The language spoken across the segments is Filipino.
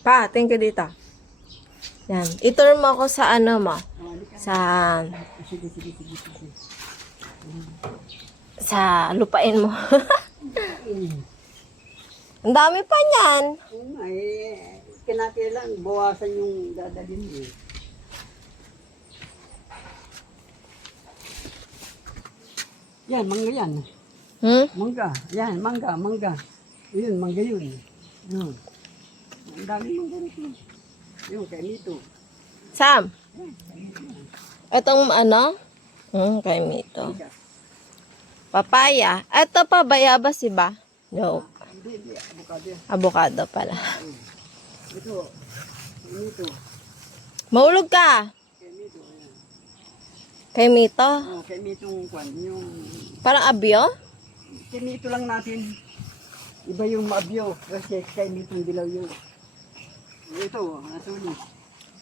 Pa, thank you dito. Yan. I-turn mo ako sa ano mo. Sa... Sige, sige, sige, sige. Sa lupain mo. Ang dami pa niyan. Ay, kinakailan, bawasan yung dadalhin mo. Yan, mangga yan. Mangga. Yan, mangga, mangga. Yun, mangga yun. Yun. Ang dami mangga rito. Yun, kay Mito. Sam. Itong ano? Kay Mito. Papaya. Ito pa, bayabas, diba? No. Hindi, abukado yan. Avocado pala. Ito, kay Mito. Mahulog ka. Kay Mito, ayan. Kay Mito. Oh, kay Mito yung Parang abyo? kay Mito lang natin. Iba yung maabyo. Kasi kay Mito dilaw yun. Ito, nasuli.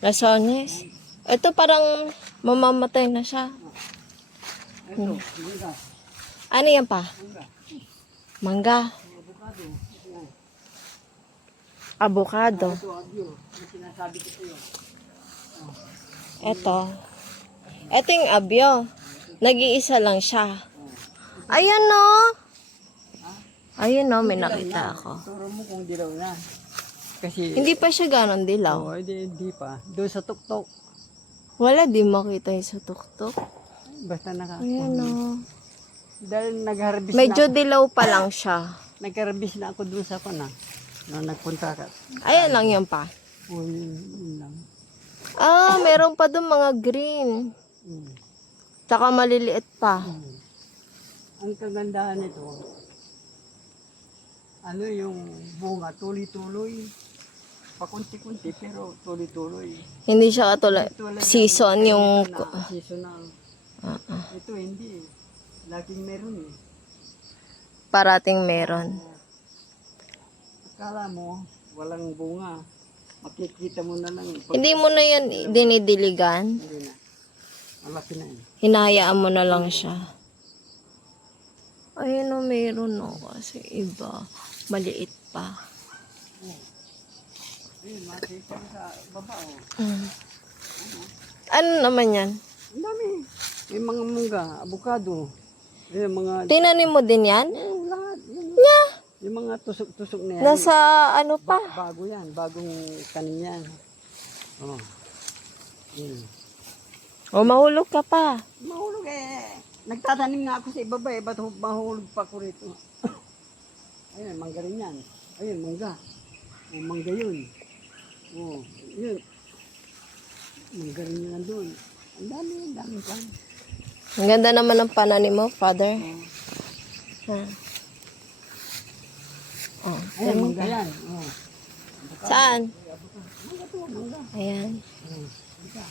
Lasones. Ito parang mamamatay na siya. Ito, mangga. Ano yan pa? Mangga. Mangga. Avocado. Ayan. Avocado. Ito, abyo. Yung sinasabi ko sa'yo. Ito. Ito yung abyo. Nag-iisa lang siya. Ayan no. Ayun no, may nakita ako. Turo mo kung dilaw na. Kasi, Hindi pa siya ganon dilaw. oh, hindi pa. Doon sa tuktok. Wala, di makita yung sa tuktok. Basta Ayan no. Dahil nag-harvest Medyo na dilaw pa lang siya. nag-harvest na ako doon sa pana. Nung nagpunta ka. Ayan lang yan pa. Oh, yun lang. Ah, meron pa doon mga green. Mm. Tsaka maliliit pa. Ang kagandahan nito, ano yung bunga, tuloy-tuloy. Pakunti-kunti pero tuloy-tuloy. Hindi siya katulad. Season yung... Seasonal. Ito hindi. Laging meron eh. Parating meron. Akala mo, walang bunga. Makikita mo na lang. Hindi mo na yan dinidiligan. Hindi na. Malaki na eh. Hinahayaan mo na lang siya. Ayun o, meron o. Kasi iba. Maliit pa. Ayun, makikita mo sa baba oh. Ano naman yan? Ang dami. May mga mungga, abukado. Yung mga... Tinanim mo din yan? Yung lahat. Yeah. Yung mga tusok-tusok na yan. Nasa ano pa? Bago yan. Bagong kanin yan. Oh. Yun. O, mahulog ka pa. Mahulog eh. Nagtatanim nga ako sa ibaba eh. Ba't mahulog pa ako rito? Ayun, mangga rin yan. Ayun, mangga. Oh, mangga yun. Oh, yun. Mangga rin yun nandun. Ang dami pa. Ang ganda naman ng pananim mo, Father. Ha. Oh, Ayun, mangga yan. Oh. saan? Mangga to, mangga. Ayan. Oh, mangga.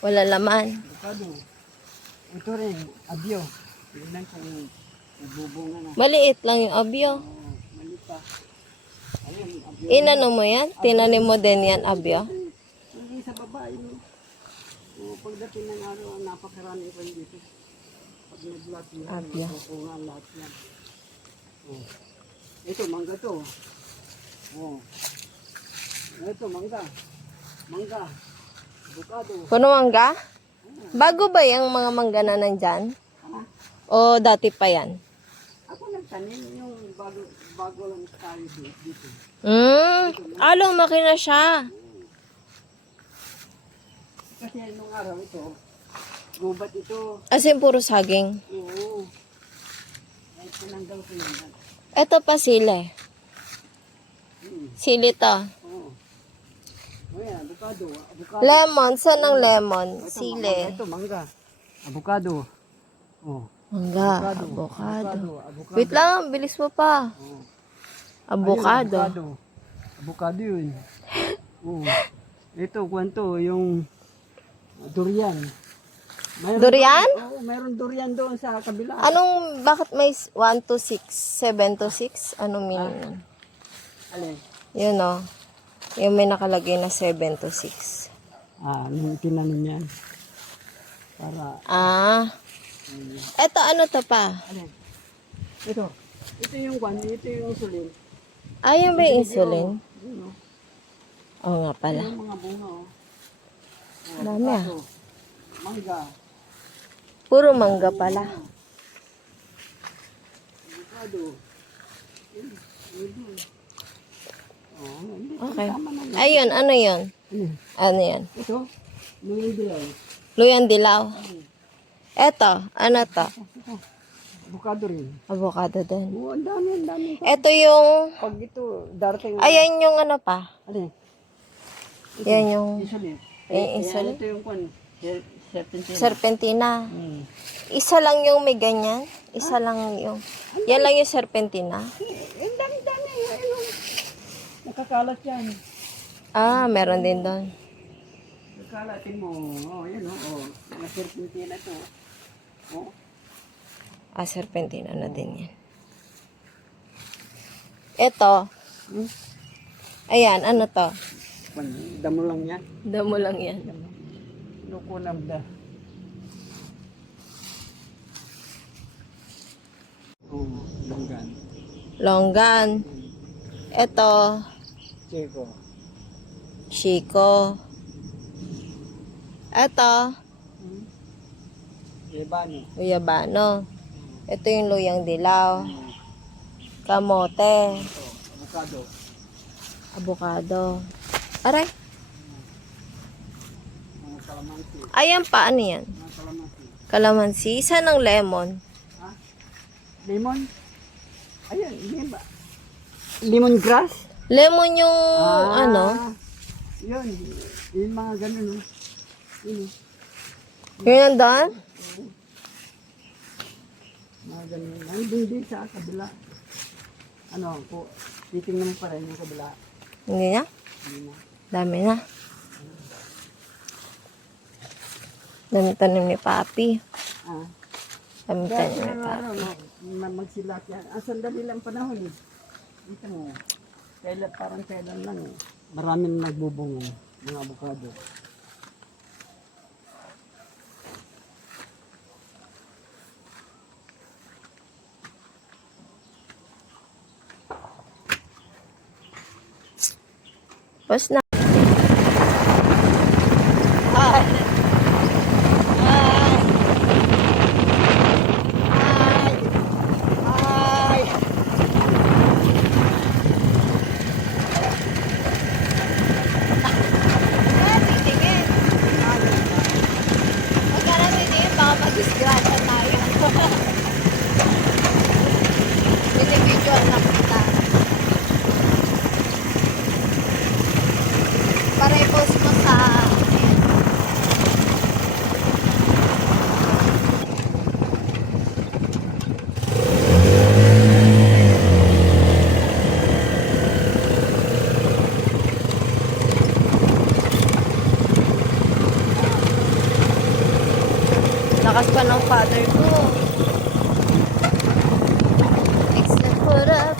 Wala laman. Avocado. Ito rin, abyo. Tignan kung nagbubunga na. Maliit lang yung abyo. Oh, mali pa. Ayun, abyo. Inano mo yan? Tinanim mo din yan, abyo? Hindi sa baba, yun. Oh, pagdating ng araw, napakarami pa yun dito. Pag nag-lot yun, Abyo. mapupunga lahat yan. Oh. Ito, mangga to. Oh. Ito, mangga. Mangga. Avocado. Puno mangga? Bago ba yung mga mangga na nandyan? Ah, O dati pa yan? ako nagtanim yung bago lang tayo dito. Lumaki na siya. Kasi nung araw ito, gubat ito. As in, puro saging. Oo. Ay, tinanggal ko yun. Ito pa sili. Sili to. Oo. O yan, avocado. Avocado. Lemon. Saan ang lemon? Ito, Sili. Ito, mangga. Avocado. Oh. Mangga. Avocado. Avocado. Avocado. Wait lang. Bilis mo pa. Oh. Avocado. Ayun, avocado. Avocado yun. Oh. Ito, kwanto, yung durian. Durian? Oo, mayroon durian doon sa kabila. Bakit may 1 to 6? 7 to 6? Anong meaning? Alin? Yun o. Yung may nakalagay na 7 to 6. Nung tinanim yan. Para, Eto ano to pa? alin? Ito. Ito yung kwan, ito yung insulin. Yung ba yung insulin? Yun, oh. Oo nga pala. Yung mga bunga, oh. Dami ah. Avocado, mangga, Puro mangga pala. avocado. Yun, yun. Oh, hindi. Okay. Tama na yun. Ayun, ano yun? Ano? Ano yan? Ito, luwing dilaw. Luyang dilaw. Eto, ano to? Ito, avocado rin. Avocado din. Oo, ang dami, ang dami. Eto yung, Pag ito, darating. ayan yung ano pa. Ano? Yan yung Insulin. insulin? Ito yung kwan. Serpentina. serpentina. Hmm. Isa lang yung may ganyan. Isa lang yung, yan lang yung serpentina. Ang dami-dami. Ayun. Nakakalat yan. Ah, meron din doon. Nakakalatin mo. Oh, yan oh. Oh. Mga serpentina to. Oh. Ah, serpentina na din yan. Eto, Hmm? ayan, ano to? Kwan, damo lang yan. Damo lang yan. Loko na da. Oh, longgan. Longgan. Eto, Chico. Chico. Eto, Hmm? Lebano. Uyabano. Ito yung luyang dilaw. Kamote. Ito, avocado. Avocado. Aray. Mga kalamansi. Ayan pa, ano yan? Mga kalamansi. Kalamansi. Isa ng lemon. Ha? Lemon? Ayun, lima. Lemon grass? Lemon yung ano. Yun. Yung mga ganun. Oh. Yun. Yun nandun? Mga ganun. Nandun din sa kabila. Ano, po, titingnan mo pa rin yung kabila. Hindi na? Hindi na. Dami na. Dami tanim ni Papi. Ah. Dami Kaya tanim ni ano, Papi. magsilat yan. Ang sandali lang panahon eh. Dito mo. Kailan, parang kailan lang eh. Maraming nagbubunga mga avocado. Tapos na. Hi. Hi. Hi. Hi. Titingin. Huwag ka na titingin, baka mag-disgrasya tayo. Binibidyoan na kita. Para i-post mo sa lakas pa ng father ko. Except for up